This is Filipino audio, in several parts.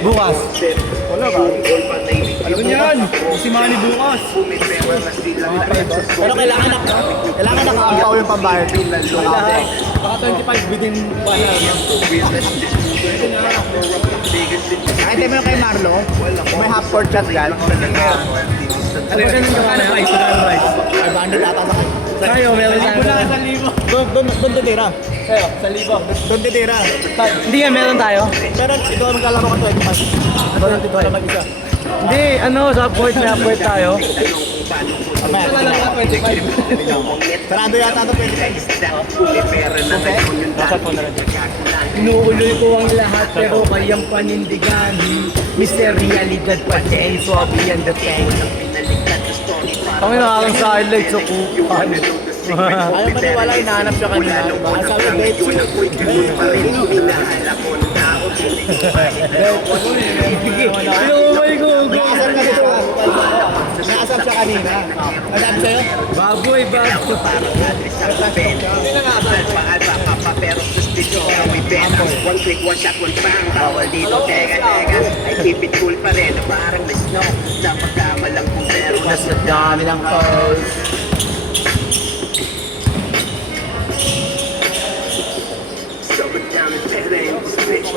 Bukas. Wala ba? Alam mo yan! Si Manny bukas! Pero kailangan nakaampaw yung pambayad. Baka 25 within 1 hour. Nakita mo yung kay Marlo? May half court shotgun. Ano ba ganun ka na price? Ay, bandit ata sa kanya. Tayo, meron tayo. Doon titira. Sa'yo, 1,000. Doon titira. Hindi nga, meron tayo. Pero ito ang maglalaro ko 25. Ako yung titira mag-isa. Hindi, ano, sa upward na upward tayo. Mamaya. Wala lang 25. Sarado yata ito 25. Okay? Nasa po na rin. Inuuloy ko ang lahat pero kayang panindigan. Mr. Realidad pa din, swabe yan the tank. Kami nakakang sa highlights ako. Ayaw maniwala, hinahanap siya kanina. Ang sabi, Betsy. Inuumay ko. Nakasap ka dito. Nakasap siya kanina. Nasabi sa'yo? Baboy. Hindi na nakasap. Pero suspicion kami pera. One click, one shot, one bang. Bawal dito, teka. I keep it cool pa rin. Parang may snow. Napagkamalang kung pero Nasa dami ng calls. sobrang dami pera yung bitch.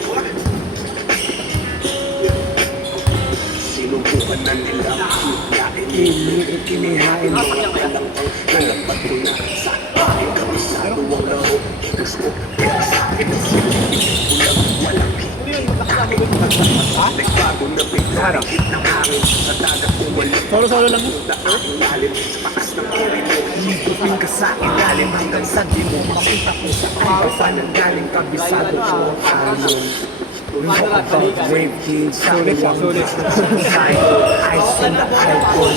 Sinubukan na nila kinihain mo lang nalapat ko na sa akin kabisado ang laro gusto kaya sa akin ang ulang walang nagbago na bigla hit ng hangin sa dagat kung wali Solo lang. ang lalim sa pakas ng urin mo higupin ka sa ilalim hanggang sa di mo makita kung saan saan ang galing kabisado ko ang wave king sa sulit ice on the icon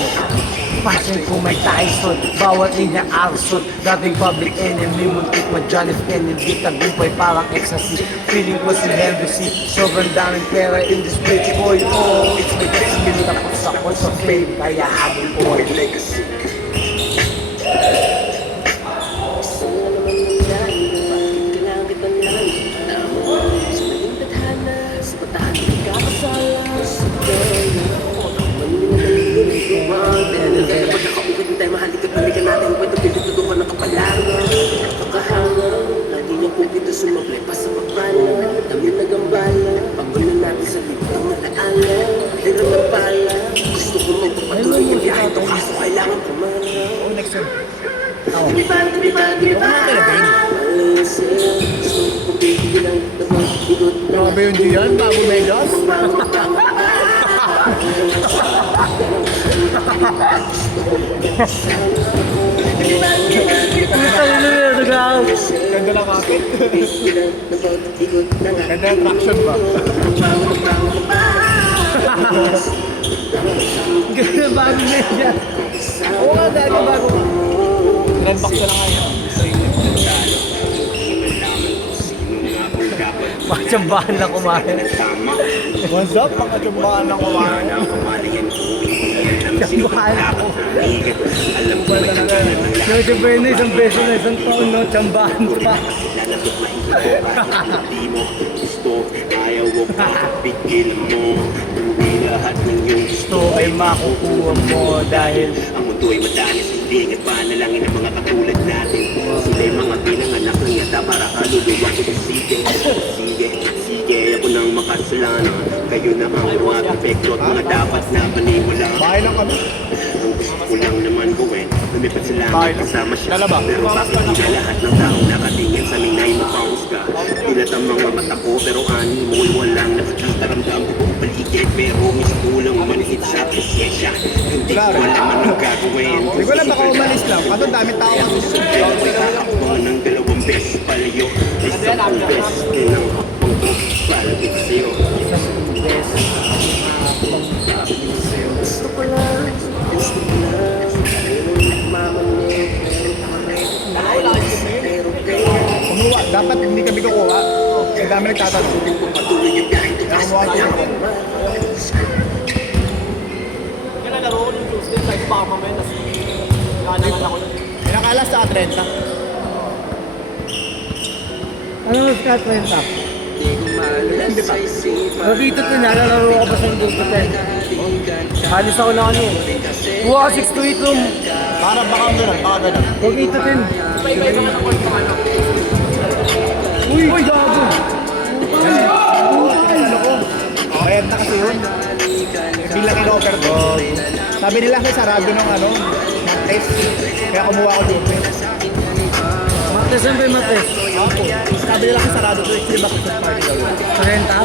passion ko may Tyson bawat linya arsot dating public enemy muntik ma-Johnny Pen hindi tagumpay parang ecstasy feeling ko si Henry C sobrang daming pera in this bitch boy oh it's because minutapos ako sa fame kaya habol boy legacy sumablay pa sa pagpala dami na gambala pagpunan natin sa libang malaala pero ng pala gusto ko magpapatuloy yung biyahe to kaso kailangan pumala Oh, next year. Grabe yung Gian, bago Megas. Ganda ng kapit. Ganda ng traction ba? Ganda bago Megas. Oo nga, dahil bago. Ilan box na lang ngayon? Machambahan na kumain. What's up, mga tsambahan ng kumain? Chambahan ako. Yung si Bernie, isang beso na isang taon, no? Chambahan pa. Ayaw mo pa, bigyan mo uwi lahat ng iyong gusto Ito ay makukuha mo dahil ang mundo ay madalas hindi at panalangin ng mga katulad natin sila'y mga pinanganak ng yata para kaluluwa ko sige ako nang makasalanan kayo na ang mga perfecto at mga dapat na panimula Bahay lang kami. ang gusto ko lang naman gawin lumipat sa langit kasama siya Dalawa. pero bakit di na lahat ng tao nakatingin sa minay mo pausga dilat ang mga mata ko pero ani mo'y walang nakakita ramdam ko kung paligid pero miskulang manhit sa presensya hindi ko alam anong gagawin Hindi ko alam, baka umalis lang. Kato dami tao kasi Takbo ng dalawang beses palayo isang beses ng hakbang ko palapit sa'yo gusto ko lang nagmamanig pero kaya kumuha. Dapat hindi kami kukuha. Ang dami nagtatanong. patuloy yung biyahe to Kaya kumuha ko. Kinalaro ko ng Tuesday, kahit baka mamaya nasa ako. Pinakalas sa 30. Ano mas ka 30? Dito nalalaro ka ba sa dito, Ten? Halos ako na ano eh. Kuha ka 6 to 8 room. Para baka ganun. Huwag 8 to 10. Uy, gago. Okay, na kasi yun. Bilang in-offer ko. Sabi nila kasi sarado ng test. Kaya kumuha ko dito. Mates yan ba yung mates? Sabi nila kasi sarado to. Actually, bakit sa party daw? Renta?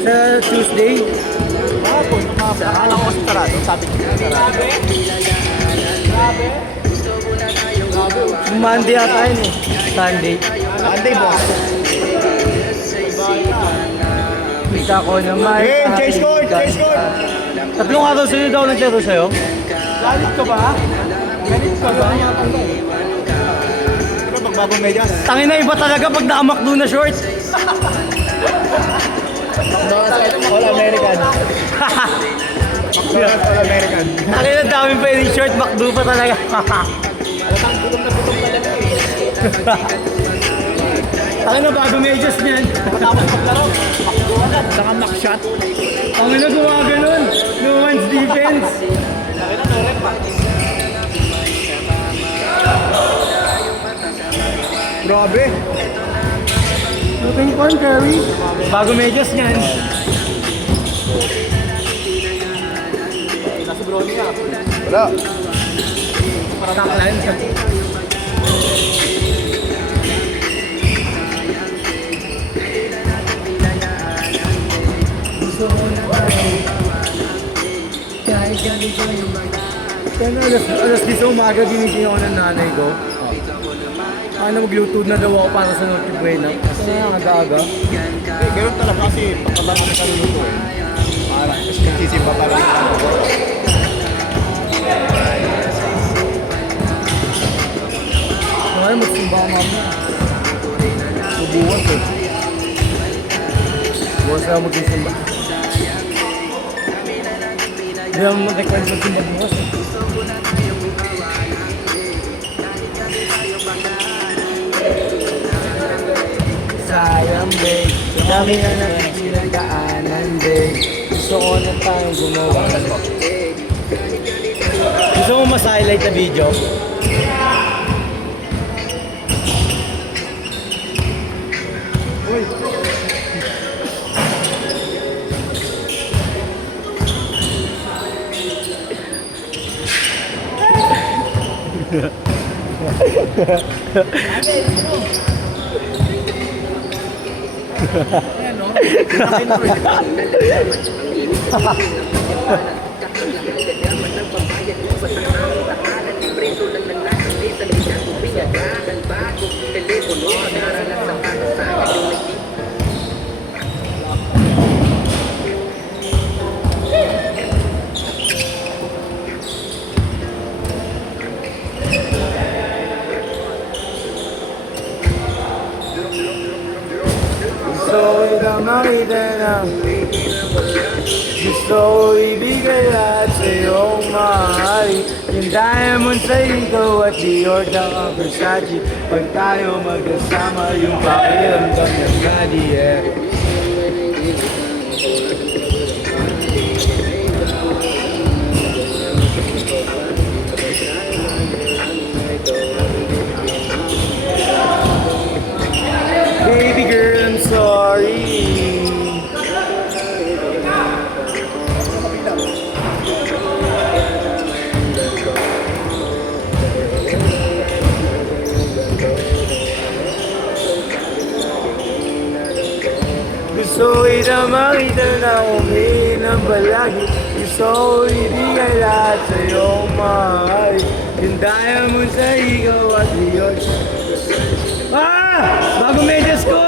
Sa Tuesday? Akala ko kasi sarado. Sabi nila sarado. Monday ata yun eh. Sunday. Monday, boss. Kita ko naman. Hey, change code! Change code! Tatlong araw sunod ako naglaro sa'yo. Galit ka ba? Galit ka ba? Di ba magbabong medyas? Tangin na iba talaga pag nakamakdo na short. All American. McDonald's All American. Tangin na dami pa yung short, makdo pa talaga. Tangin na bago medyas niyan. Tapos maglaro. Saka makshot. Tangin na gumaganon. No one's defense. Grabe. Looking for Curry. Bago medyas niyan. Nasa brownie ka. Wala. Taklan. Kaya alas 10 umaga ginising ako ng nanay ko. Ano magluto na daw ako para sa Noche Buena. Kasi nga aga-aga. Ganun talaga kasi pagkabang ka sa luluto eh. Para kasi nagsisimba para rin ako. Ano magsimba ako mamaya. Subuwas eh. Bukas na ako magsimba. Hindi naman mag-request magsimba bukas. Sayang babe, dami na natin pinagdaanan babe. Gusto ko na tayong gumawa. Gusto mo mas-highlight na video? makita na gusto ko ibigay lahat sa'yong mahali. Yung diamond sa ikaw at Dior at Versace. Pag tayo magkasama yung pakiramdam ng body, yeah. Baby girl, I'm sorry. Gusto kita makita na umiinom palagi. Gusto ko ibigay lahat sa'yong mahal. Yung diamond sa ikaw at Dior. Ah! Bago medyas ko!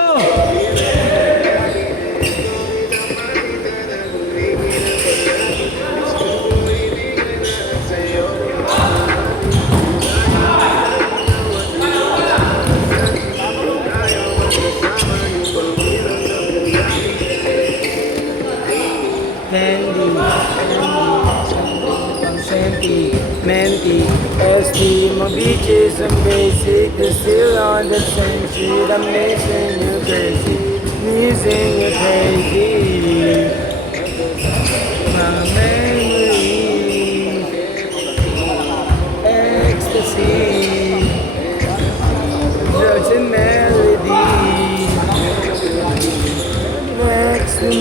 Candy, Senti, Menti, ST, my beaches and basic, they're still on same shit. I'm missing you crazy. Missing you crazy. My memory. Ecstasy. Drugs and melody. Next to me.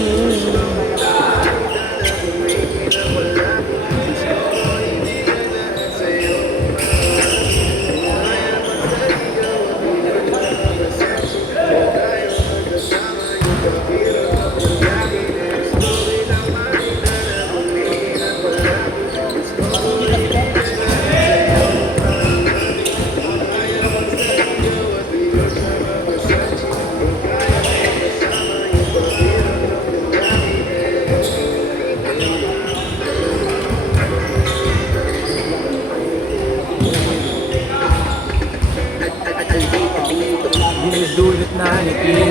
Dinudulot na nitin.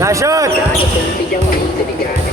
Nashot!